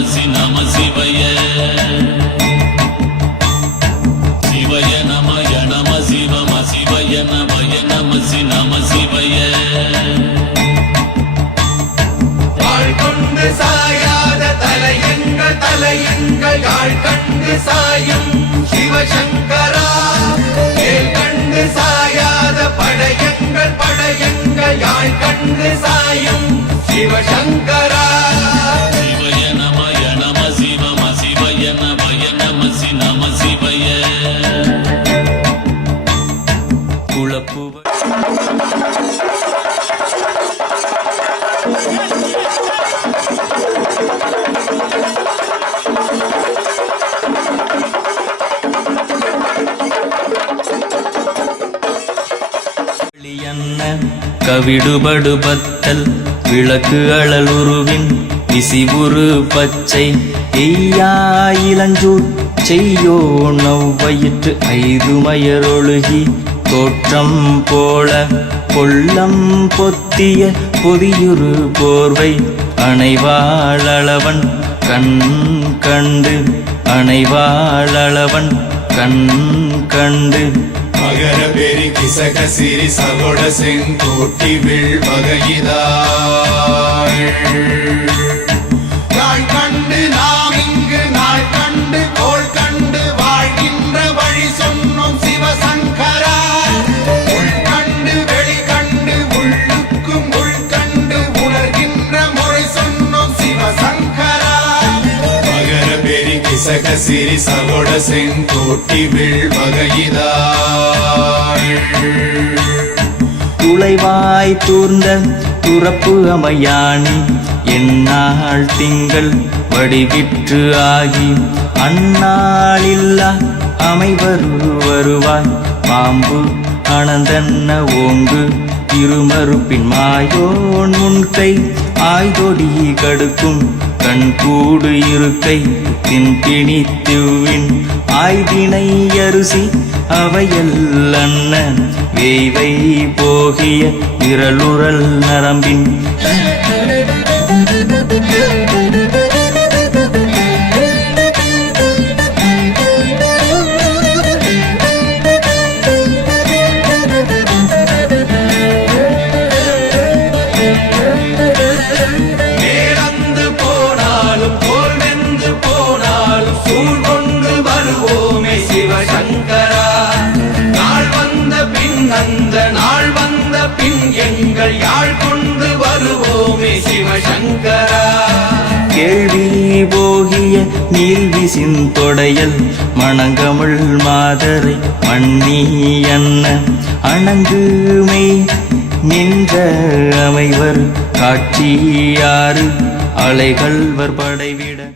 நமசி நம சிவய சிவய நமய நம சிவம சிவய நமய நமசி நம சிவய கொண்டு சாயாத தலையங்கள் தலையங்கள் யாழ் கண்டு சாயும் சிவசங்கரா. கேள் கண்டு சாயாத படையங்கள் படையங்கள் யாழ் கண்டு சாயும் சிவசங்கரா. குழப்புவ வெளியன்ன கவிடுபடுபத்தல் விளக்கு அழலுருவின் விசிவுரு பச்சை எய்யா இளஞ்சூர் செய்யோ நவ்வயிற்று ஐது மயரொழுகி தோற்றம் போல கொள்ளம் பொத்திய பொதியுரு போர்வை அணைவாளவன் கண் கண்டு அணைவாளவன் கண் கண்டு. மகர பெரி கிசக சிறி சகோட செங்கோட்டி வில் வகையிதாள் சக சிறி சகோட செங்கோட்டி வில் வகையிதாள் தூர்ந்த துறப்பு அமையாணி எந்நாள் திங்கள் வடிவிற்று ஆகி அந்நாளில்லா அமைவரு வருவாய் பாம்பு அனந்தன்ன ஓங்கு இருமறுப்பின் மாயோன் முன்கை ஆய்தொடி கடுக்கும் கண் கூடு இருக்கை தின்பிணி திவ்வின் ஆய்தினை அரிசி அவையல் வேய்வை போகிய விரலுரல் நரம்பின் நேரந்து போனாலும் போர் வென்று போனாலும் சூழ் கொண்டு வருவோமே சிவசங்கரா. நாள் வந்த பின் அந்த நாள் வந்த பின் எங்கள் யாழ் கொண்டு வருவோமே சிவசங்கரா. கேள்வி போகிய நீல்விசின் தொடையல் மணங்கமிழ் மாதரை மண்ணி அன்ன அணங்குமை நின்ற அமைவர் காட்சியாறு அலைகள்வர் படைவிட